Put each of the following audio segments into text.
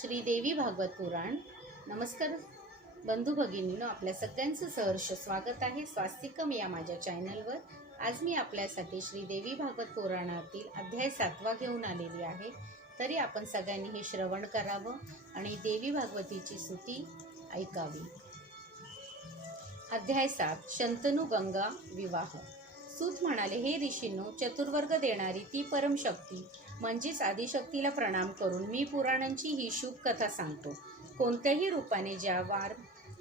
श्रीदेवी भागवत पुराण. नमस्कार बंधू भगिनीनं आपल्या सगळ्यांचं सहर्ष स्वागत आहे. स्वास्तिकम या माझ्या चॅनलवर. आज मी आपल्यासाठी श्रीदेवी भागवत पुराणातील अध्याय सातवा घेऊन आलेली आहे. तरी आपण सगळ्यांनी हे श्रवण करावं आणि देवी भागवतीची स्तुती ऐकावी. अध्याय सात शंतनू गंगा विवाह. सूत म्हणाले हे ऋषींनो चतुर्वर्ग देणारी ती परमशक्ती म्हणजेच आदिशक्तीला प्रणाम करून मी पुराणांची ही शुभ कथा सांगतो. कोणत्याही रूपाने ज्या वार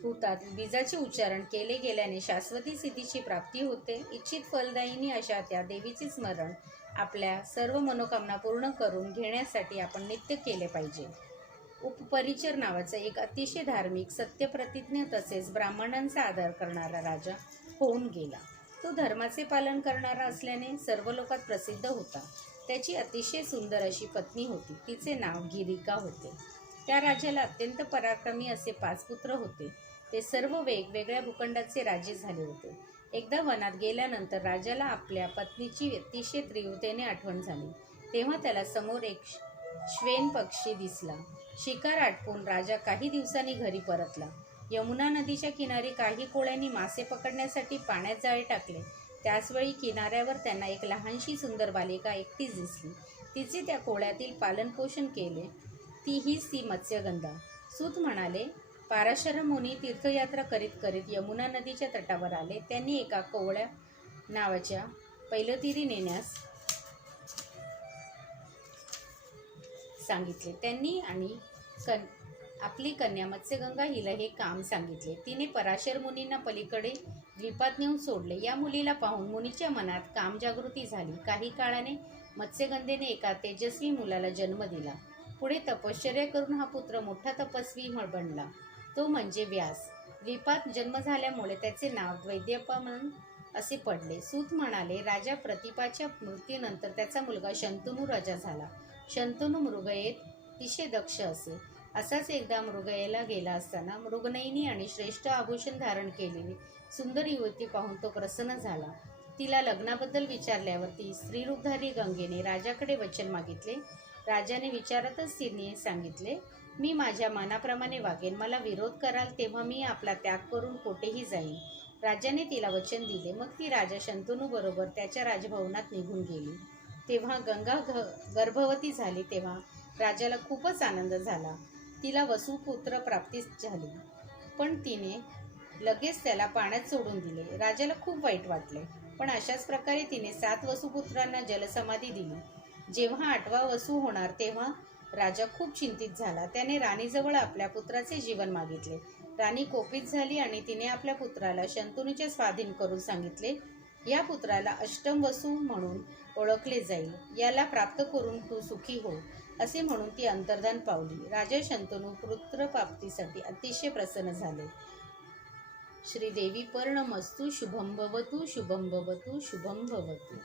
होतात बीजाचे उच्चारण केले गेल्याने शाश्वती सिद्धीची प्राप्ती होते. इच्छित फलदायिनी अशा त्या देवीचे स्मरण आपल्या सर्व मनोकामना पूर्ण करून घेण्यासाठी आपण नित्य केले पाहिजे. उपपरिचर नावाचा एक अतिशय धार्मिक सत्यप्रतिज्ञ तसेच ब्राह्मणांचा आदर करणारा राजा होऊन गेला. तो धर्माचे पालन करणारा असल्याने सर्व लोकात प्रसिद्ध होता. त्याची अतिशय सुंदर अशी पत्नी होती. तिचे नाव गिरिका होते. त्या राजाला अत्यंत पराक्रमी असे पाच पुत्र होते. ते सर्व वेगवेगळ्या भूखंडाचे राजे झाले होते. एकदा वनात गेल्यानंतर राजाला आपल्या पत्नीची अतिशय तीव्रतेने आठवण झाली. तेव्हा त्याला समोर एक श्वेन पक्षी दिसला. शिकार आटपून राजा काही दिवसांनी घरी परतला. यमुना नदीच्या किनारी काही कोळ्यांनी मासे पकडण्यासाठी पाण्यात जाळे टाकले. त्याचवेळी किनाऱ्यावर त्यांना एक लहानशी सुंदर बालिका एकटीच दिसली. तिचे त्या कोळ्यातील पालनपोषण केले. ती हीच ती मत्स्यगंधा. सूत म्हणाले पाराशरम मुनी तीर्थयात्रा करीत करीत यमुना नदीच्या तटावर आले. त्यांनी एका कोवळ्या नावाच्या पैलतीरी नेण्यास सांगितले. त्यांनी आणि कन आपली कन्या मत्स्यगंगा हिला हे काम सांगितले. तिने पराशर मुनींना पलीकडे द्वीपात नेऊन सोडले. या मुलीला पाहून मुनीच्या मनात कामजागृती झाली. काही काळाने मत्स्यगंधेने एका तेजस्वी मुलाला जन्म दिला. पुढे तपश्चर्या करून हा पुत्र मोठा तपस्वी बनला. तो म्हणजे व्यास. द्वीपात जन्म झाल्यामुळे त्याचे नाव द्वैद्यपमन असे पडले. सूत म्हणाले राजा प्रतिपाच्या मृत्यूनंतर त्याचा मुलगा शंतनू राजा झाला. शंतनू मृगयेत अतिशय दक्ष असे. असाच एकदा मृगयाला गेला असताना मृगनयनी आणि श्रेष्ठ आभूषण धारण केलेली सुंदर युवती पाहून तो प्रसन्न झाला. तिला लग्नाबद्दल विचारल्यावर ती स्त्रीरूपधारी गंगेने राजाकडे वचन मागितले. राजाने विचारतच तिने सांगितले मी माझ्या मनाप्रमाणे वागेन. मला विरोध कराल तेव्हा मी आपला त्याग करून कोठेही जाईन. राजाने तिला वचन दिले. मग ती राजा शंतनूबरोबर त्याच्या राजभवनात निघून गेली. तेव्हा गंगा घ गर्भवती झाली तेव्हा राजाला खूपच आनंद झाला. तिला वसुपुत्र प्राप्ती झाली. पण तिने लगेच त्याला पाण्यात सोडून दिले. राजाला खूप वाईट वाटले. पण अशाच प्रकारे तिने सात वसुपुत्रांना जलसमाधी दिली. जेव्हा आठवा वसू होणार तेव्हा राजा खूप चिंतित झाला. त्याने राणीजवळ आपल्या पुत्राचे जीवन मागितले. राणी कोपित झाली आणि तिने आपल्या पुत्राला शंतनूचे स्वाधीन करून सांगितले या पुत्राला अष्टम वसू म्हणून ओळखले जाईल. याला प्राप्त करून तू सुखी हो असे म्हणून ती अंतर्धान पावली. राजा शंतनू पुत्र प्राप्तीसाठी अतिशय प्रसन्न झाले. श्रीदेवी पर्णमस्तु शुभम भवतु शुभम भवतु शुभम भवतु.